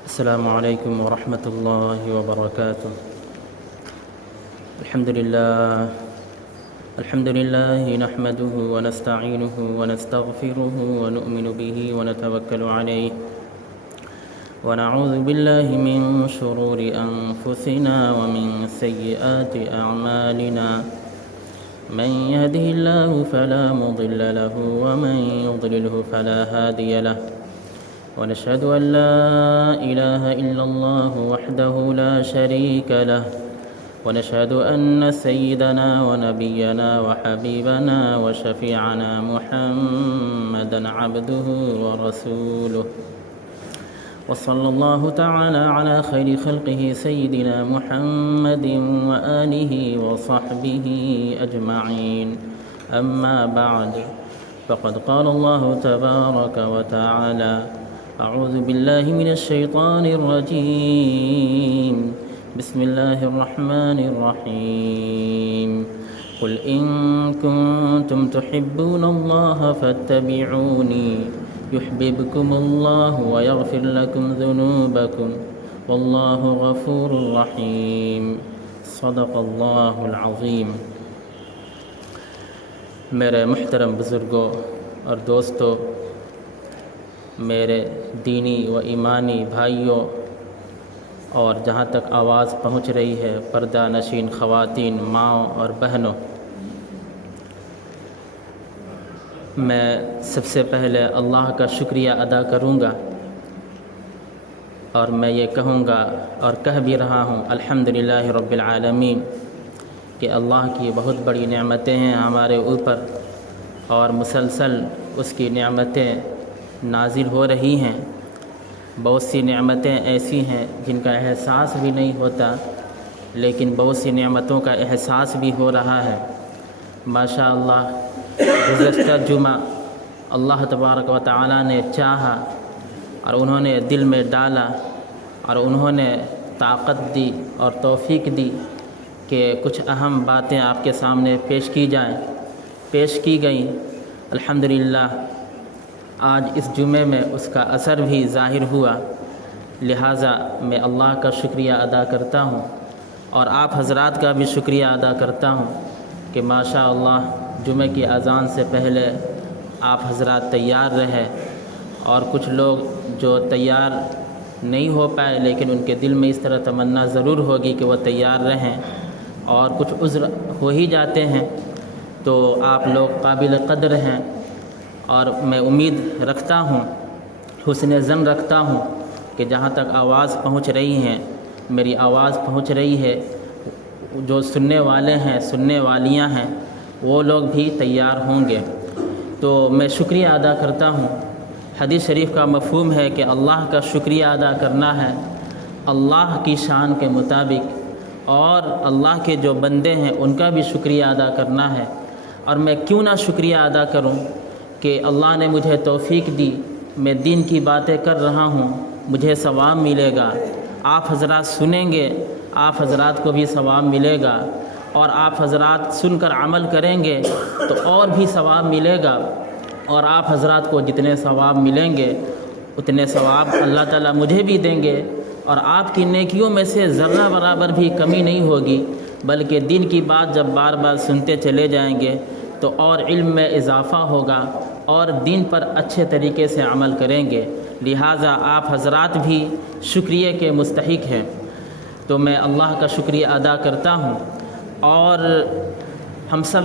السلام عليكم ورحمة الله وبركاته. الحمد لله نحمده ونستعينه ونستغفره ونؤمن به ونتوكل عليه ونعوذ بالله من شرور أنفسنا ومن سيئات أعمالنا. من يهده الله فلا مضل له ومن يضلله فلا هادي له، ونشهد أن لا إله إلا الله وحده لا شريك له، ونشهد أن سيدنا ونبينا وحبيبنا وشفيعنا محمدا عبده ورسوله، وصلى الله تعالى على خير خلقه سيدنا محمد وآله وصحبه أجمعين. أما بعد، فقد قال الله تبارك وتعالى: أعوذ بالله من الشيطان الرجيم، بسم الله الرحمن الرحيم. قل إن كنتم تحبون الله فاتبعوني يحببكم الله ويغفر لكم ذنوبكم والله غفور رحيم. صدق اللہ العظیم. میرے محترم بزرگوں اور دوستوں، میرے دینی و ایمانی بھائیوں، اور جہاں تک آواز پہنچ رہی ہے پردہ نشین خواتین، ماؤں اور بہنوں، میں سب سے پہلے اللہ کا شکریہ ادا کروں گا، اور میں یہ کہوں گا اور کہہ بھی رہا ہوں الحمدللہ رب العالمین، کہ اللہ کی بہت بڑی نعمتیں ہیں ہمارے اوپر، اور مسلسل اس کی نعمتیں نازل ہو رہی ہیں. بہت سی نعمتیں ایسی ہیں جن کا احساس بھی نہیں ہوتا، لیکن بہت سی نعمتوں کا احساس بھی ہو رہا ہے. ماشاء اللہ، گزشتہ جمعہ اللہ تبارک و تعالیٰ نے چاہا اور انہوں نے دل میں ڈالا اور انہوں نے طاقت دی اور توفیق دی کہ کچھ اہم باتیں آپ کے سامنے پیش کی گئیں. الحمدللہ آج اس جمعے میں اس کا اثر بھی ظاہر ہوا، لہٰذا میں اللہ کا شکریہ ادا کرتا ہوں، اور آپ حضرات کا بھی شکریہ ادا کرتا ہوں کہ ماشاء اللہ جمعے کی اذان سے پہلے آپ حضرات تیار رہے، اور کچھ لوگ جو تیار نہیں ہو پائے لیکن ان کے دل میں اس طرح تمنا ضرور ہوگی کہ وہ تیار رہیں، اور کچھ عذر ہو ہی جاتے ہیں، تو آپ لوگ قابل قدر ہیں، اور میں امید رکھتا ہوں، حسن ظن رکھتا ہوں کہ جہاں تک آواز پہنچ رہی ہے، میری آواز پہنچ رہی ہے، جو سننے والے ہیں، سننے والیاں ہیں، وہ لوگ بھی تیار ہوں گے. تو میں شکریہ ادا کرتا ہوں. حدیث شریف کا مفہوم ہے کہ اللہ کا شکریہ ادا کرنا ہے اللہ کی شان کے مطابق، اور اللہ کے جو بندے ہیں ان کا بھی شکریہ ادا کرنا ہے. اور میں کیوں نہ شکریہ ادا کروں کہ اللہ نے مجھے توفیق دی، میں دین کی باتیں کر رہا ہوں، مجھے ثواب ملے گا، آپ حضرات سنیں گے، آپ حضرات کو بھی ثواب ملے گا، اور آپ حضرات سن کر عمل کریں گے تو اور بھی ثواب ملے گا، اور آپ حضرات کو جتنے ثواب ملیں گے اتنے ثواب اللہ تعالیٰ مجھے بھی دیں گے، اور آپ کی نیکیوں میں سے ذرہ برابر بھی کمی نہیں ہوگی، بلکہ دین کی بات جب بار بار سنتے چلے جائیں گے تو اور علم میں اضافہ ہوگا، اور دین پر اچھے طریقے سے عمل کریں گے. لہٰذا آپ حضرات بھی شکریہ کے مستحق ہیں. تو میں اللہ کا شکریہ ادا کرتا ہوں، اور ہم سب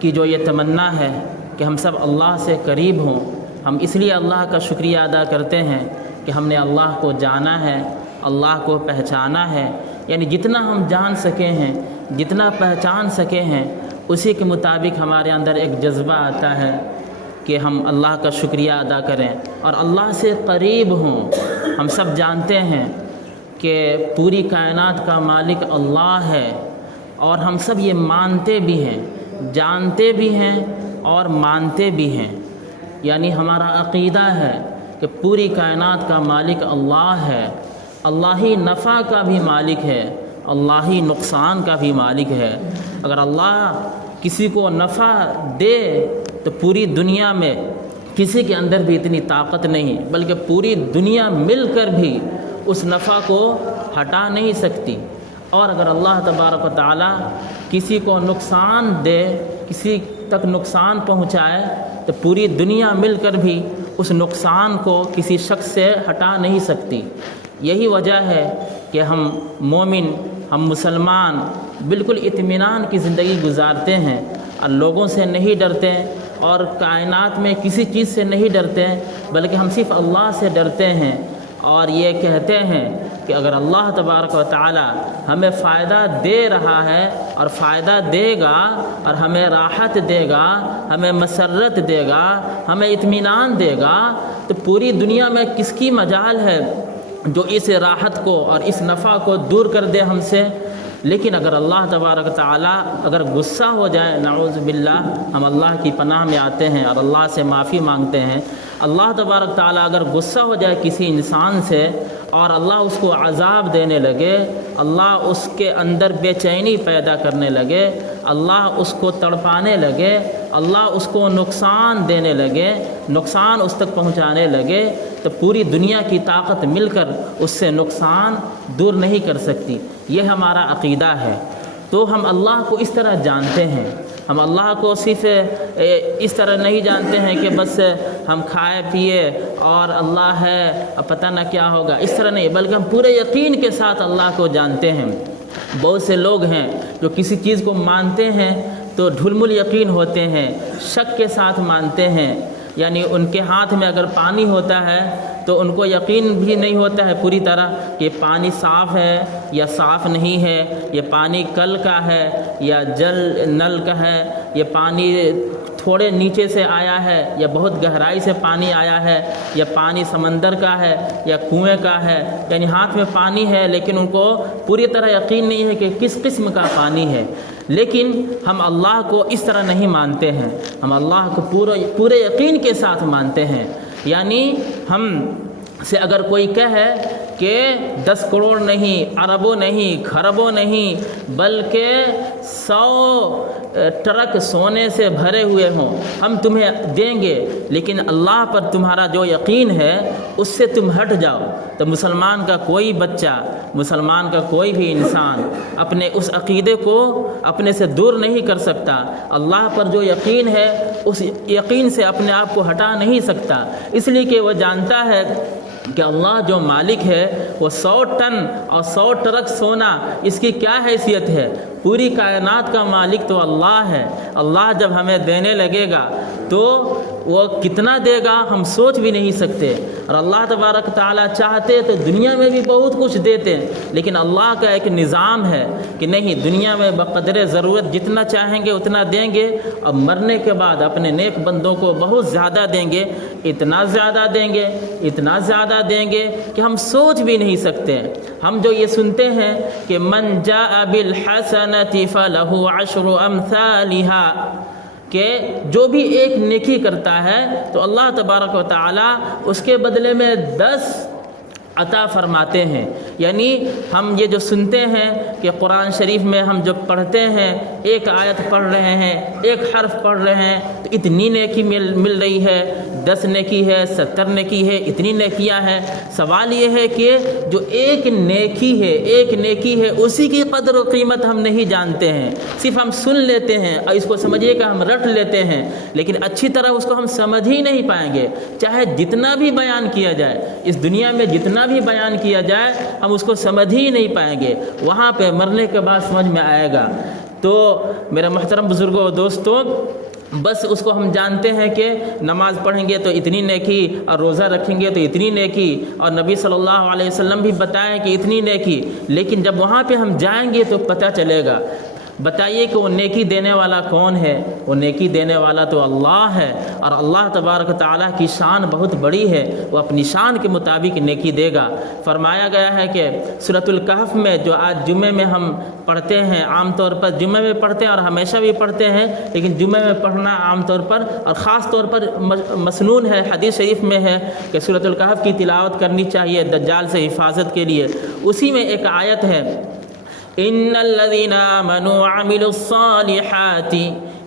کی جو یہ تمنا ہے کہ ہم سب اللہ سے قریب ہوں، ہم اس لیے اللہ کا شکریہ ادا کرتے ہیں کہ ہم نے اللہ کو جانا ہے، اللہ کو پہچانا ہے. یعنی جتنا ہم جان سکے ہیں، جتنا پہچان سکے ہیں، اسی کے مطابق ہمارے اندر ایک جذبہ آتا ہے کہ ہم اللہ کا شکریہ ادا کریں اور اللہ سے قریب ہوں. ہم سب جانتے ہیں کہ پوری کائنات کا مالک اللہ ہے، اور ہم سب یہ مانتے بھی ہیں، جانتے بھی ہیں اور مانتے بھی ہیں. یعنی ہمارا عقیدہ ہے کہ پوری کائنات کا مالک اللہ ہے، اللہ ہی نفع کا بھی مالک ہے، اللہ ہی نقصان کا بھی مالک ہے. اگر اللہ کسی کو نفع دے تو پوری دنیا میں کسی کے اندر بھی اتنی طاقت نہیں، بلکہ پوری دنیا مل کر بھی اس نفع کو ہٹا نہیں سکتی۔ اور اگر اللہ تبارک و تعالیٰ کسی کو نقصان دے، کسی تک نقصان پہنچائے، تو پوری دنیا مل کر بھی اس نقصان کو کسی شخص سے ہٹا نہیں سکتی۔ یہی وجہ ہے کہ ہم مومن، ہم مسلمان بالکل اطمینان کی زندگی گزارتے ہیں اور لوگوں سے نہیں ڈرتے اور کائنات میں کسی چیز سے نہیں ڈرتے، بلکہ ہم صرف اللہ سے ڈرتے ہیں اور یہ کہتے ہیں کہ اگر اللہ تبارک و تعالی ہمیں فائدہ دے رہا ہے اور فائدہ دے گا اور ہمیں راحت دے گا، ہمیں مسرت دے گا، ہمیں اطمینان دے گا، تو پوری دنیا میں کس کی مجال ہے جو اس راحت کو اور اس نفع کو دور کر دے ہم سے۔ لیکن اگر اللہ تبارک تعالیٰ اگر غصہ ہو جائے، نعوذ باللہ، ہم اللہ کی پناہ میں آتے ہیں اور اللہ سے معافی مانگتے ہیں، اللہ تبارک تعالیٰ اگر غصہ ہو جائے کسی انسان سے اور اللہ اس کو عذاب دینے لگے، اللہ اس کے اندر بے چینی پیدا کرنے لگے، اللہ اس کو تڑپانے لگے، اللہ اس کو نقصان دینے لگے، نقصان اس تک پہنچانے لگے، تو پوری دنیا کی طاقت مل کر اس سے نقصان دور نہیں کر سکتی۔ یہ ہمارا عقیدہ ہے۔ تو ہم اللہ کو اس طرح جانتے ہیں، ہم اللہ کو صرف اس طرح نہیں جانتے ہیں کہ بس ہم کھائے پیے اور اللہ ہے اب پتہ نہ کیا ہوگا، اس طرح نہیں، بلکہ ہم پورے یقین کے ساتھ اللہ کو جانتے ہیں۔ بہت سے لوگ ہیں جو کسی چیز کو مانتے ہیں تو ڈھلمل یقین ہوتے ہیں، شک کے ساتھ مانتے ہیں، یعنی ان کے ہاتھ میں اگر پانی ہوتا ہے تو ان کو یقین بھی نہیں ہوتا ہے پوری طرح کہ پانی صاف ہے یا صاف نہیں ہے، یہ پانی کل کا ہے یا جل نل کا ہے، یہ پانی تھوڑے نیچے سے آیا ہے یا بہت گہرائی سے پانی آیا ہے، یا پانی سمندر کا ہے یا کنویں کا ہے، یعنی ہاتھ میں پانی ہے لیکن ان کو پوری طرح یقین نہیں ہے کہ کس قسم کا پانی ہے۔ لیکن ہم اللہ کو اس طرح نہیں مانتے ہیں، ہم اللہ کو پورے یقین کے ساتھ مانتے ہیں۔ یعنی ہم سے اگر کوئی کہے کہ 10 کروڑ نہیں، اربوں نہیں، خربوں نہیں، بلکہ 100 ٹرک سونے سے بھرے ہوئے ہوں، ہم تمہیں دیں گے، لیکن اللہ پر تمہارا جو یقین ہے اس سے تم ہٹ جاؤ، تو مسلمان کا کوئی بچہ، مسلمان کا کوئی بھی انسان اپنے اس عقیدے کو اپنے سے دور نہیں کر سکتا۔ اللہ پر جو یقین ہے اس یقین سے اپنے آپ کو ہٹا نہیں سکتا، اس لیے کہ وہ جانتا ہے کہ اللہ جو مالک ہے وہ 100 ٹن اور 100 ٹرک سونا، اس کی کیا حیثیت ہے؟ پوری کائنات کا مالک تو اللہ ہے۔ اللہ جب ہمیں دینے لگے گا تو وہ کتنا دے گا ہم سوچ بھی نہیں سکتے، اور اللہ تبارک تعالیٰ چاہتے تو دنیا میں بھی بہت کچھ دیتے، لیکن اللہ کا ایک نظام ہے کہ نہیں، دنیا میں بقدر ضرورت جتنا چاہیں گے اتنا دیں گے، اور مرنے کے بعد اپنے نیک بندوں کو بہت زیادہ دیں گے، اتنا زیادہ دیں گے، اتنا زیادہ دیں گے کہ ہم سوچ بھی نہیں سکتے۔ ہم جو یہ سنتے ہیں کہ من جاء بالحسنۃ فلہ 10 امثالھا، کہ جو بھی ایک نیکی کرتا ہے تو اللہ تبارک و تعالی اس کے بدلے میں 10 عطا فرماتے ہیں۔ یعنی ہم یہ جو سنتے ہیں کہ قرآن شریف میں ہم جو پڑھتے ہیں، ایک آیت پڑھ رہے ہیں، ایک حرف پڑھ رہے ہیں تو اتنی نیکی مل رہی ہے، 10 نیکی ہے، 70 نیکی ہے، اتنی نیکیاں ہیں۔ سوال یہ ہے کہ جو ایک نیکی ہے اسی کی قدر و قیمت ہم نہیں جانتے ہیں، صرف ہم سن لیتے ہیں اور اس کو سمجھیے کہ ہم رٹ لیتے ہیں، لیکن اچھی طرح اس کو ہم سمجھ ہی نہیں پائیں گے، چاہے جتنا بھی بیان کیا جائے، اس دنیا میں جتنا بھی بیان کیا جائے ہم اس کو سمجھ ہی نہیں پائیں گے، وہاں پہ مرنے کے بعد سمجھ میں آئے گا۔ تو میرے محترم بزرگوں و دوستوں، بس اس کو ہم جانتے ہیں کہ نماز پڑھیں گے تو اتنی نیکی، اور روزہ رکھیں گے تو اتنی نیکی، اور نبی صلی اللہ علیہ وسلم بھی بتائیں کہ اتنی نیکی، لیکن جب وہاں پہ ہم جائیں گے تو پتہ چلے گا۔ بتائیے کہ وہ نیکی دینے والا کون ہے؟ وہ نیکی دینے والا تو اللہ ہے، اور اللہ تبارک تعالیٰ کی شان بہت بڑی ہے، وہ اپنی شان کے مطابق نیکی دے گا۔ فرمایا گیا ہے کہ سورۃ الکہف میں، جو آج جمعے میں ہم پڑھتے ہیں، عام طور پر جمعے میں پڑھتے ہیں اور ہمیشہ بھی پڑھتے ہیں، لیکن جمعے میں پڑھنا عام طور پر اور خاص طور پر مسنون ہے، حدیث شریف میں ہے کہ سورۃ الکہف کی تلاوت کرنی چاہیے دجال سے حفاظت کے لیے۔ اسی میں ایک آیت ہے، ان الذين آمنوا وعملوا الصالحات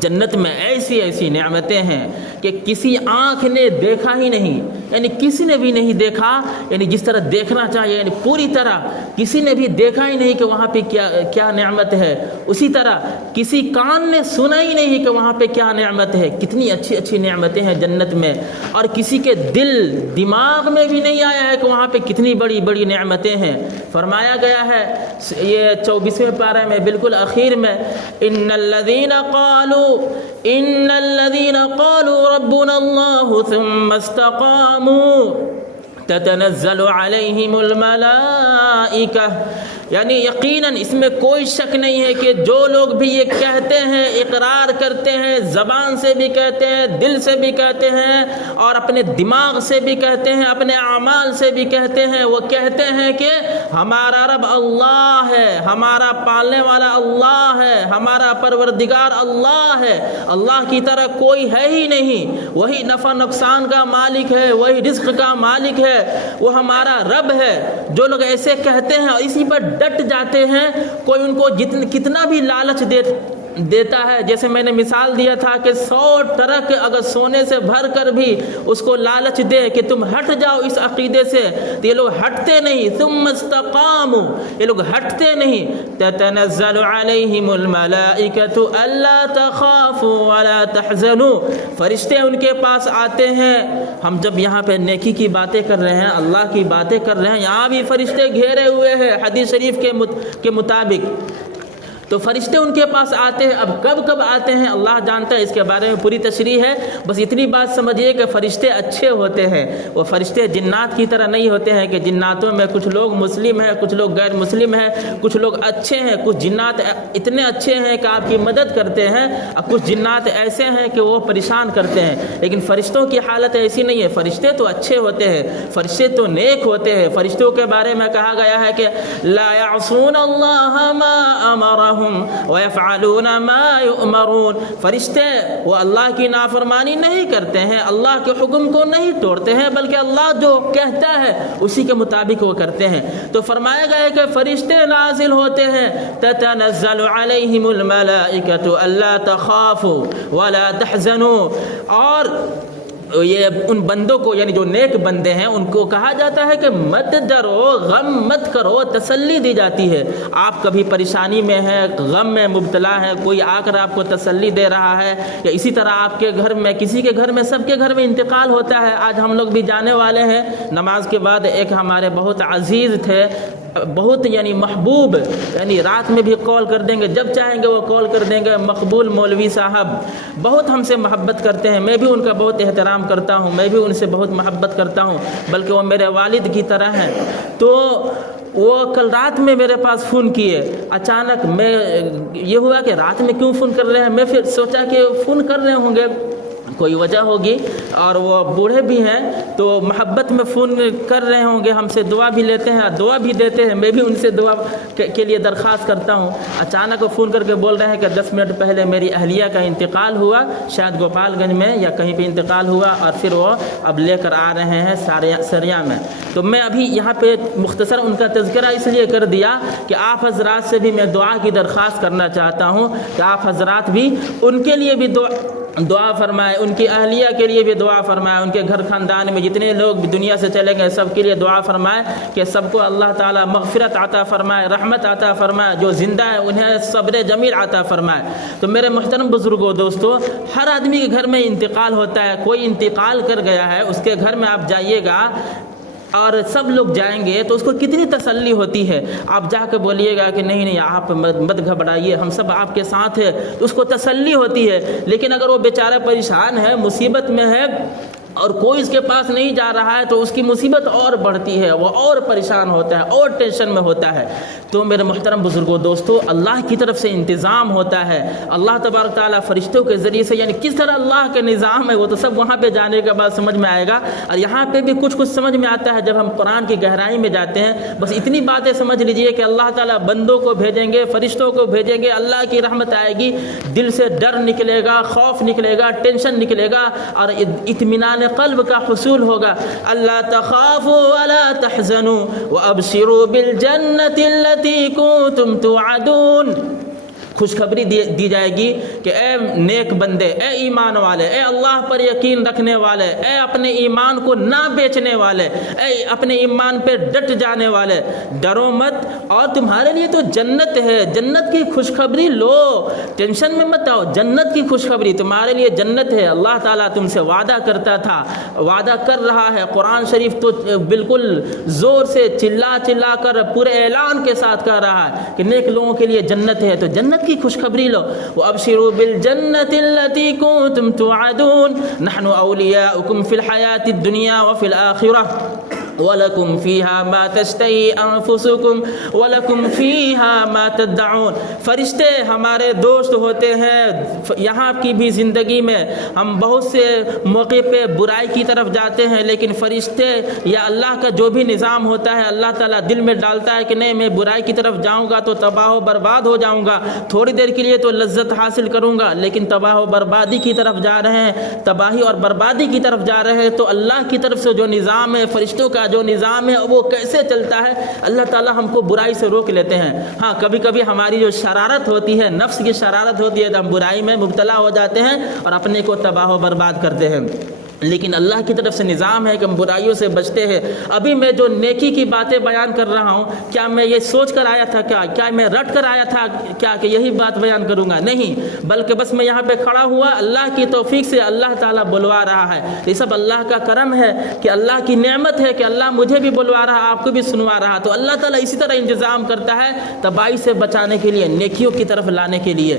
جنت میں ایسی ایسی نعمتیں ہیں کہ کسی آنکھ نے دیکھا ہی نہیں، یعنی کسی نے بھی نہیں دیکھا، یعنی جس طرح دیکھنا چاہیے، یعنی پوری طرح کسی نے بھی دیکھا ہی نہیں کہ وہاں پہ کیا نعمت ہے، اسی طرح کسی کان نے سنا ہی نہیں کہ وہاں پہ کیا نعمت ہے۔ کتنی اچھی اچھی نعمتیں ہیں جنت میں، اور کسی کے دماغ میں بھی نہیں آیا ہے کہ وہاں پہ کتنی بڑی بڑی نعمتیں ہیں۔ فرمایا گیا ہے یہ 24ویں پارے میں بالکل اخیر میں، ان الذین قالوا ربنا اللہ ثم استقاموا تتنزل علیہم الملائکہ، یعنی یقیناً اس میں کوئی شک نہیں ہے کہ جو لوگ بھی یہ کہتے ہیں، اقرار کرتے ہیں، زبان سے بھی کہتے ہیں، دل سے بھی کہتے ہیں، اور اپنے دماغ سے بھی کہتے ہیں، اپنے اعمال سے بھی کہتے ہیں، وہ کہتے ہیں کہ ہمارا رب اللہ ہے، ہمارا پالنے والا اللہ ہے، ہمارا پروردگار اللہ ہے، اللہ کی طرح کوئی ہے ہی نہیں، وہی نفع نقصان کا مالک ہے، وہی رزق کا مالک ہے، وہ ہمارا رب ہے۔ جو لوگ ایسے کہتے ہیں اور اسی پر ڈٹ جاتے ہیں، کوئی ان کو کتنا بھی لالچ دیتا ہے، جیسے میں نے مثال دیا تھا کہ 100 ٹرک اگر سونے سے بھر کر بھی اس کو لالچ دے کہ تم ہٹ جاؤ اس عقیدے سے، تو یہ لوگ ہٹتے نہیں۔ ثم استقاموا، یہ لوگ ہٹتے نہیں۔ تتنزل علیہم الملائکۃ الا تخافوا ولا تحزنوا، فرشتے ان کے پاس آتے ہیں۔ ہم جب یہاں پہ نیکی کی باتیں کر رہے ہیں، اللہ کی باتیں کر رہے ہیں، یہاں بھی فرشتے گھیرے ہوئے ہیں حدیث شریف کے مطابق، تو فرشتے ان کے پاس آتے ہیں۔ اب کب آتے ہیں اللہ جانتا ہے، اس کے بارے میں پوری تشریح ہے، بس اتنی بات سمجھیے کہ فرشتے اچھے ہوتے ہیں، وہ فرشتے جنات کی طرح نہیں ہوتے ہیں کہ جناتوں میں کچھ لوگ مسلم ہیں، کچھ لوگ غیر مسلم ہیں، کچھ لوگ اچھے ہیں، کچھ جنات اتنے اچھے ہیں کہ آپ کی مدد کرتے ہیں، اور کچھ جنات ایسے ہیں کہ وہ پریشان کرتے ہیں۔ لیکن فرشتوں کی حالت ایسی نہیں ہے، فرشتے تو اچھے ہوتے ہیں، فرشتے تو نیک ہوتے ہیں۔ فرشتوں کے بارے میں کہا گیا ہے کہ لا يعصون اللہ ما امرهم ويفعلون ما يؤمرون، فرشتے وہ اللہ کی نافرمانی نہیں کرتے ہیں، اللہ کے حکم کو نہیں توڑتے ہیں، بلکہ اللہ جو کہتا ہے اسی کے مطابق وہ کرتے ہیں۔ تو فرمایا گیا ہے کہ فرشتے نازل ہوتے ہیں، تتنزل علیہم الملائکۃ الا تخافوا ولا تحزنوا، اور یہ ان بندوں کو، یعنی جو نیک بندے ہیں، ان کو کہا جاتا ہے کہ مت ڈرو، غم مت کرو، تسلی دی جاتی ہے۔ آپ کبھی پریشانی میں ہیں، غم میں مبتلا ہیں، کوئی آ کر آپ کو تسلی دے رہا ہے، یا اسی طرح آپ کے گھر میں، کسی کے گھر میں، سب کے گھر میں انتقال ہوتا ہے۔ آج ہم لوگ بھی جانے والے ہیں نماز کے بعد، ایک ہمارے بہت عزیز تھے، بہت یعنی محبوب، یعنی رات میں بھی کال کر دیں گے، جب چاہیں گے وہ کال کر دیں گے، مقبول مولوی صاحب بہت ہم سے محبت کرتے ہیں، میں بھی ان کا بہت احترام کرتا ہوں، میں بھی ان سے بہت محبت کرتا ہوں، بلکہ وہ میرے والد کی طرح ہیں۔ تو وہ کل رات میں میرے پاس فون کیے، اچانک میں یہ ہوا کہ رات میں کیوں فون کر رہے ہیں، میں پھر سوچا کہ فون کر رہے ہوں گے، کوئی وجہ ہوگی، اور وہ بوڑھے بھی ہیں تو محبت میں فون کر رہے ہوں گے، ہم سے دعا بھی لیتے ہیں اور دعا بھی دیتے ہیں، میں بھی ان سے دعا کے لیے درخواست کرتا ہوں۔ اچانک وہ فون کر کے بول رہے ہیں کہ 10 منٹ پہلے میری اہلیہ کا انتقال ہوا، شاید گوپال گنج میں یا کہیں پہ انتقال ہوا، اور پھر وہ اب لے کر آ رہے ہیں سریا میں۔ تو میں ابھی یہاں پہ مختصر ان کا تذکرہ اس لیے کر دیا کہ آپ حضرات سے بھی میں دعا کی درخواست کرنا چاہتا ہوں کہ آپ حضرات بھی ان کے لیے بھی دعا فرمائے، ان کی اہلیہ کے لیے بھی دعا فرمائے، ان کے گھر خاندان میں جتنے لوگ دنیا سے چلے گئے سب کے لیے دعا فرمائے کہ سب کو اللہ تعالیٰ مغفرت عطا فرمائے، رحمت عطا فرمائے، جو زندہ ہے انہیں صبر جمیل عطا فرمائے۔ تو میرے محترم بزرگوں، دوستو، ہر آدمی کے گھر میں انتقال ہوتا ہے، کوئی انتقال کر گیا ہے، اس کے گھر میں آپ جائیے گا اور سب لوگ جائیں گے تو اس کو کتنی تسلی ہوتی ہے، آپ جا کے بولیے گا کہ نہیں آپ مت گھبرائیے، ہم سب آپ کے ساتھ ہیں، تو اس کو تسلی ہوتی ہے۔ لیکن اگر وہ بیچارہ پریشان ہے، مصیبت میں ہے، اور کوئی اس کے پاس نہیں جا رہا ہے تو اس کی مصیبت اور بڑھتی ہے، وہ اور پریشان ہوتا ہے، اور ٹینشن میں ہوتا ہے۔ تو میرے محترم بزرگوں، دوستو، اللہ کی طرف سے انتظام ہوتا ہے، اللہ تبارک تعالیٰ فرشتوں کے ذریعے سے، یعنی کس طرح اللہ کے نظام ہے وہ تو سب وہاں پہ جانے کے بعد سمجھ میں آئے گا، اور یہاں پہ بھی کچھ سمجھ میں آتا ہے جب ہم قرآن کی گہرائی میں جاتے ہیں۔ بس اتنی باتیں سمجھ لیجئے کہ اللہ تعالیٰ بندوں کو بھیجیں گے، فرشتوں کو بھیجیں گے، اللہ کی رحمت آئے گی، دل سے ڈر نکلے گا، خوف نکلے گا، ٹینشن نکلے گا، اور اطمینان قلب کا حصول ہوگا۔ اللہ تخافوا ولا تحزنوا وابشروا بالجنة التي كنتم توعدون، خوشخبری دی جائے گی کہ اے نیک بندے، اے ایمان والے، اے اللہ پر یقین رکھنے والے، اے اپنے ایمان کو نہ بیچنے والے، اے اپنے ایمان پہ ڈٹ جانے والے، ڈرو مت اور تمہارے لیے تو جنت ہے، جنت کی خوشخبری لو، ٹینشن میں مت آؤ، جنت کی خوشخبری تمہارے لیے جنت ہے۔ اللہ تعالیٰ تم سے وعدہ کرتا تھا، وعدہ کر رہا ہے۔ قرآن شریف تو بالکل زور سے چلا چلا کر پورے اعلان کے ساتھ کہہ رہا ہے کہ نیک لوگوں کے لیے جنت ہے، تو جنت کی خوشخبری لو۔ وَأَبْشِرُوا بِالْجَنَّةِ الَّتِي كُنتُمْ تُوعَدُونَ نَحْنُ أَوْلِيَاؤُكُمْ فِي الْحَيَاةِ الدُّنْيَا وَفِي الْآخِرَةِ وَلَكُمْ فِيهَا مَا تَشْتَهِي أَنفُسُكُمْ وَلَكُمْ فِيهَا مَا تَدَّعُونَ۔ فرشتے ہمارے دوست ہوتے ہیں۔ یہاں کی بھی زندگی میں ہم بہت سے موقع پہ برائی کی طرف جاتے ہیں، لیکن فرشتے یا اللہ کا جو بھی نظام ہوتا ہے، اللہ تعالیٰ دل میں ڈالتا ہے کہ نہیں میں برائی کی طرف جاؤں گا تو تباہ و برباد ہو جاؤں گا، تھوڑی دیر کے لیے تو لذت حاصل کروں گا، لیکن تباہ و بربادی کی طرف جا رہے ہیں، تباہی اور بربادی کی طرف جا رہے ہیں، تو اللہ کی طرف سے جو نظام ہے، فرشتوں کا جو نظام ہے وہ کیسے چلتا ہے؟ اللہ تعالیٰ ہم کو برائی سے روک لیتے ہیں۔ ہاں کبھی کبھی ہماری جو شرارت ہوتی ہے، نفس کی شرارت ہوتی ہے، تو ہم برائی میں مبتلا ہو جاتے ہیں اور اپنے کو تباہ و برباد کرتے ہیں، لیکن اللہ کی طرف سے نظام ہے کہ ہم برائیوں سے بچتے ہیں۔ ابھی میں جو نیکی کی باتیں بیان کر رہا ہوں، کیا میں یہ سوچ کر آیا تھا کیا میں رٹ کر آیا تھا کیا کہ یہی بات بیان کروں گا؟ نہیں، بلکہ بس میں یہاں پہ کھڑا ہوا، اللہ کی توفیق سے اللہ تعالیٰ بلوا رہا ہے۔ یہ سب اللہ کا کرم ہے کہ اللہ کی نعمت ہے کہ اللہ مجھے بھی بلوا رہا، آپ کو بھی سنوا رہا۔ تو اللہ تعالیٰ اسی طرح انتظام کرتا ہے تباہی سے بچانے کے لیے، نیکیوں کی طرف لانے کے لیے۔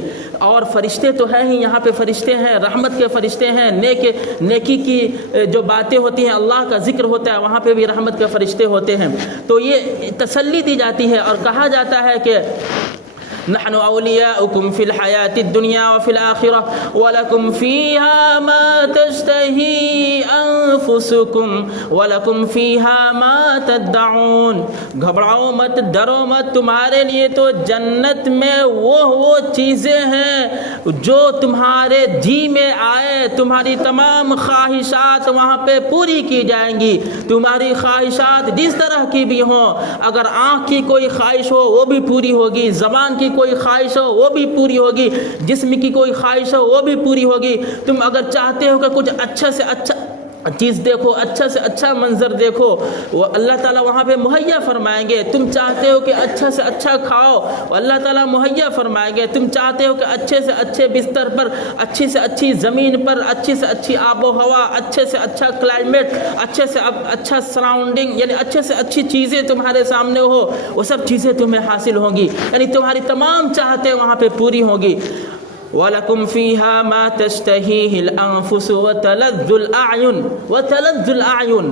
اور فرشتے تو ہیں ہی، یہاں پہ فرشتے ہیں، رحمت کے فرشتے ہیں، نیکی کی جو باتیں ہوتی ہیں، اللہ کا ذکر ہوتا ہے، وہاں پہ بھی رحمت کے فرشتے ہوتے ہیں۔ تو یہ تسلی دی جاتی ہے اور کہا جاتا ہے کہ نحن أولياؤكم في الحياة الدنيا وفي الآخرة ولكم فيها ما تشتهي أنفسكم ولكم فيها ما تدعون۔ گھبراؤ مت، ڈرو مت، تمہارے لیے تو جنت میں وہ چیزیں ہیں جو تمہارے جی میں آئے، تمہاری تمام خواہشات وہاں پہ پوری کی جائیں گی۔ تمہاری خواہشات جس طرح کی بھی ہوں، اگر آنکھ کی کوئی خواہش ہو وہ بھی پوری ہوگی، زبان کی کوئی خواہش ہو وہ بھی پوری ہوگی، جسم کی کوئی خواہش ہو وہ بھی پوری ہوگی۔ تم اگر چاہتے ہو کہ کچھ اچھا سے اچھا چیز دیکھو، اچھا سے اچھا منظر دیکھو، وہ اللہ تعالیٰ وہاں پہ مہیا فرمائیں گے۔ تم چاہتے ہو کہ اچھا سے اچھا کھاؤ، وہ اللہ تعالیٰ مہیا فرمائیں گے۔ تم چاہتے ہو کہ اچھے سے اچھے بستر پر، اچھی سے اچھی زمین پر، اچھی سے اچھی آب و ہوا، اچھے سے اچھا کلائمیٹ، اچھے سے اچھا سراؤنڈنگ، یعنی اچھے سے اچھی چیزیں تمہارے سامنے ہو، وہ سب چیزیں تمہیں حاصل ہوں گی، یعنی تمہاری تمام چاہتیں وہاں پہ پوری ہوں گی۔ وَلَكُمْ فِيهَا مَا تَشْتَهِيهِ الْأَنفُسُ وَتَلَذُّ الْأَعْيُنُ۔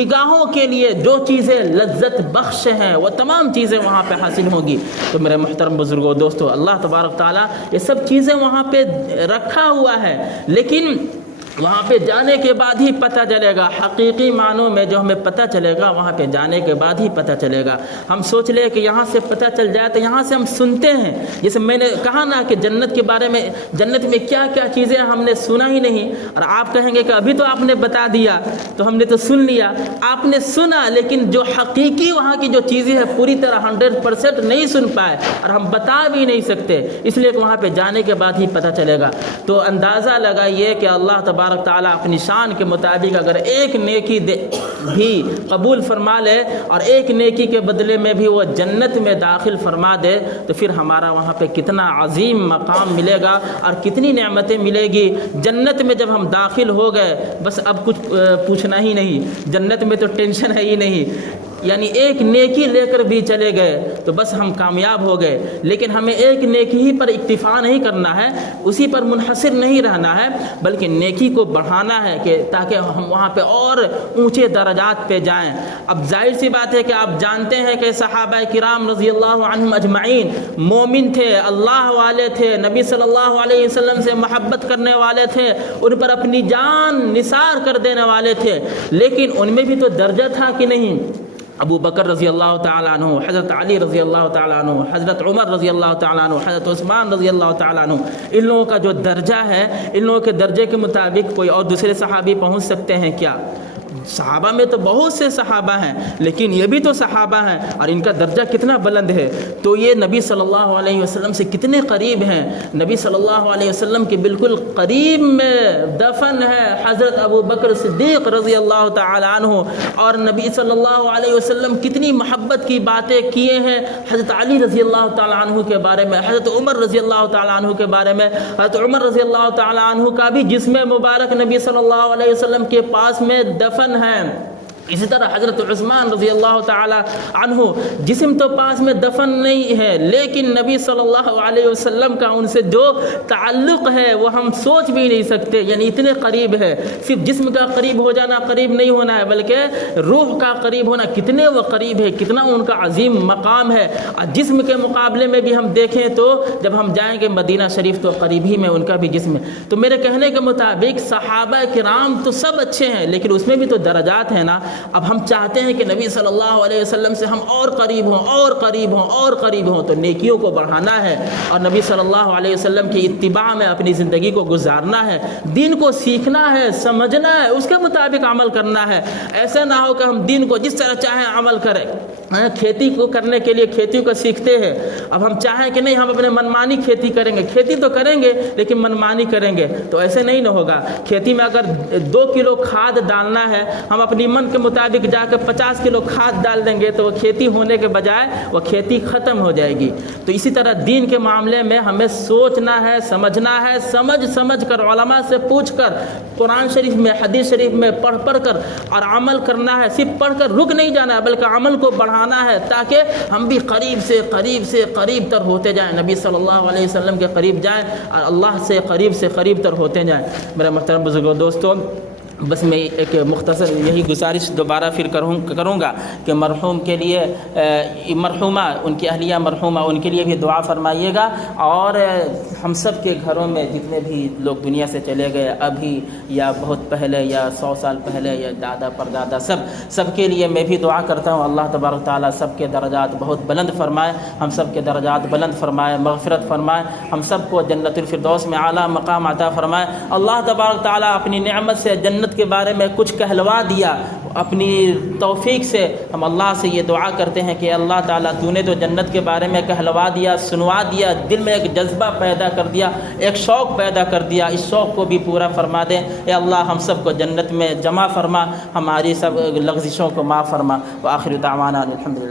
نگاہوں کے لیے جو چیزیں لذت بخش ہیں وہ تمام چیزیں وہاں پہ حاصل ہوں گی۔ تو میرے محترم بزرگوں، دوستو، اللہ تبارک تعالیٰ یہ سب چیزیں وہاں پہ رکھا ہوا ہے، لیکن وہاں پہ جانے کے بعد ہی پتہ چلے گا، حقیقی معنوں میں جو ہمیں پتہ چلے گا وہاں پہ جانے کے بعد ہی پتہ چلے گا۔ ہم سوچ لیں کہ یہاں سے پتہ چل جائے تو یہاں سے ہم سنتے ہیں، جیسے میں نے کہا نا کہ جنت کے بارے میں، جنت میں کیا کیا چیزیں ہم نے سنا ہی نہیں، اور آپ کہیں گے کہ ابھی تو آپ نے بتا دیا، تو ہم نے تو سن لیا۔ آپ نے سنا، لیکن جو حقیقی وہاں کی جو چیزیں ہیں پوری طرح 100% نہیں سن پائے، اور ہم بتا بھی نہیں سکتے، اس لیے کہ وہاں پہ جانے کے بعد ہی پتہ چلے گا۔ تو اندازہ لگائیے کہ اللہ تبارک تعالیٰ اپنی شان کے مطابق اگر ایک نیکی بھی قبول فرما لے اور ایک نیکی کے بدلے میں بھی وہ جنت میں داخل فرما دے، تو پھر ہمارا وہاں پہ کتنا عظیم مقام ملے گا اور کتنی نعمتیں ملے گی۔ جنت میں جب ہم داخل ہو گئے، بس اب کچھ پوچھنا ہی نہیں، جنت میں تو ٹینشن ہے ہی نہیں، یعنی ایک نیکی لے کر بھی چلے گئے تو بس ہم کامیاب ہو گئے۔ لیکن ہمیں ایک نیکی ہی پر اکتفا نہیں کرنا ہے، اسی پر منحصر نہیں رہنا ہے، بلکہ نیکی کو بڑھانا ہے کہ تاکہ ہم وہاں پہ اور اونچے درجات پہ جائیں۔ اب ظاہر سی بات ہے کہ آپ جانتے ہیں کہ صحابہ کرام رضی اللہ عنہم اجمعین مومن تھے، اللہ والے تھے، نبی صلی اللہ علیہ وسلم سے محبت کرنے والے تھے، ان پر اپنی جان نثار کر دینے والے تھے، لیکن ان میں بھی تو درجہ تھا کہ نہیں؟ ابو بکر رضی اللہ تعالیٰ عنہ، حضرت علی رضی اللہ تعالیٰ عنہ، حضرت عمر رضی اللہ تعالیٰ عنہ، حضرت عثمان رضی اللہ تعالیٰ عنہ، ان لوگوں کا جو درجہ ہے، ان لوگوں کے درجے کے مطابق کوئی اور دوسرے صحابی پہنچ سکتے ہیں کیا؟ صحابہ میں تو بہت سے صحابہ ہیں، لیکن یہ بھی تو صحابہ ہیں، اور ان کا درجہ کتنا بلند ہے، تو یہ نبی صلی اللہ علیہ وسلم سے کتنے قریب ہیں۔ نبی صلی اللہ علیہ وسلم کے بالکل قریب میں دفن ہے حضرت ابو بکر صدیق رضی اللہ تعالی عنہ، اور نبی صلی اللہ علیہ وسلم کتنی محبت کی باتیں کیے ہیں حضرت علی رضی اللہ تعالی عنہ کے بارے میں، حضرت عمر رضی اللہ تعالی عنہ کے بارے میں۔ حضرت عمر رضی اللہ تعالی عنہ کا بھی جسم مبارک نبی صلی اللہ علیہ وسلم کے پاس میں دفن ہے۔ اسی طرح حضرت عثمان رضی اللہ تعالی عنہ جسم تو پاس میں دفن نہیں ہے، لیکن نبی صلی اللہ علیہ وسلم کا ان سے جو تعلق ہے وہ ہم سوچ بھی نہیں سکتے، یعنی اتنے قریب ہے۔ صرف جسم کا قریب ہو جانا قریب نہیں ہونا ہے، بلکہ روح کا قریب ہونا، کتنے وہ قریب ہے، کتنا ان کا عظیم مقام ہے۔ اور جسم کے مقابلے میں بھی ہم دیکھیں تو جب ہم جائیں گے مدینہ شریف تو قریب ہی میں ان کا بھی جسم ہے۔ تو میرے کہنے کے مطابق صحابہ کرام تو سب اچھے ہیں، لیکن اس میں بھی تو درجات ہیں نا۔ اب ہم چاہتے ہیں کہ نبی صلی اللہ علیہ وسلم سے ہم اور قریب ہوں، اور قریب ہوں، اور قریب ہوں، تو نیکیوں کو بڑھانا ہے اور نبی صلی اللہ علیہ وسلم کی اتباع میں اپنی زندگی کو گزارنا ہے، دین کو سیکھنا ہے، سمجھنا ہے، اس کے مطابق عمل کرنا ہے۔ ایسا نہ ہو کہ ہم دین کو جس طرح چاہیں عمل کریں۔ کھیتی کو کرنے کے لیے کھیتی کو سیکھتے ہیں، اب ہم چاہیں کہ نہیں ہم اپنے منمانی کھیتی کریں گے، کھیتی تو کریں گے لیکن منمانی کریں گے تو ایسے نہیں نہ ہوگا۔ کھیتی میں اگر 2 کلو کھاد ڈالنا ہے، ہم اپنی من کے مطابق جا کے 50 کلو کھاد ڈال دیں گے تو وہ کھیتی ہونے کے بجائے وہ کھیتی ختم ہو جائے گی۔ تو اسی طرح دین کے معاملے میں ہمیں سوچنا ہے، سمجھنا ہے، سمجھ کر علماء سے پوچھ کر، قرآن شریف میں، حدیث شریف میں پڑھ کر اور عمل کرنا ہے۔ صرف پڑھ کر رک نہیں جانا ہے بلکہ عمل کو بڑھانا ہے، تاکہ ہم بھی قریب سے قریب تر ہوتے جائیں، نبی صلی اللہ علیہ وسلم کے قریب جائیں اور اللہ سے قریب تر ہوتے جائیں۔ میرے محترم بزرگوں، دوستوں، بس میں ایک مختصر یہی گزارش دوبارہ پھر کروں گا کہ مرحوم کے لیے، مرحومہ، ان کی اہلیہ مرحومہ، ان کے لیے بھی دعا فرمائیے گا، اور ہم سب کے گھروں میں جتنے بھی لوگ دنیا سے چلے گئے ابھی یا بہت پہلے یا 100 سال پہلے یا دادا پردادا، سب کے لیے میں بھی دعا کرتا ہوں اللہ تبارک تعالیٰ سب کے درجات بہت بلند فرمائے، ہم سب کے درجات بلند فرمائے، مغفرت فرمائے، ہم سب کو جنت الفردوس میں اعلیٰ مقام عطا فرمائے۔ اللہ تبارک تعالیٰ اپنی نعمت سے جنت کے بارے میں کچھ کہلوا دیا، اپنی توفیق سے ہم اللہ سے یہ دعا کرتے ہیں کہ اللہ تعالیٰ تو نے تو جنت کے بارے میں کہلوا دیا، سنوا دیا، دل میں ایک جذبہ پیدا کر دیا، ایک شوق پیدا کر دیا، اس شوق کو بھی پورا فرما دے۔ اے اللہ ہم سب کو جنت میں جمع فرما، ہماری سب لغزشوں کو معاف فرما۔ وآخر دعوانا الحمدللہ۔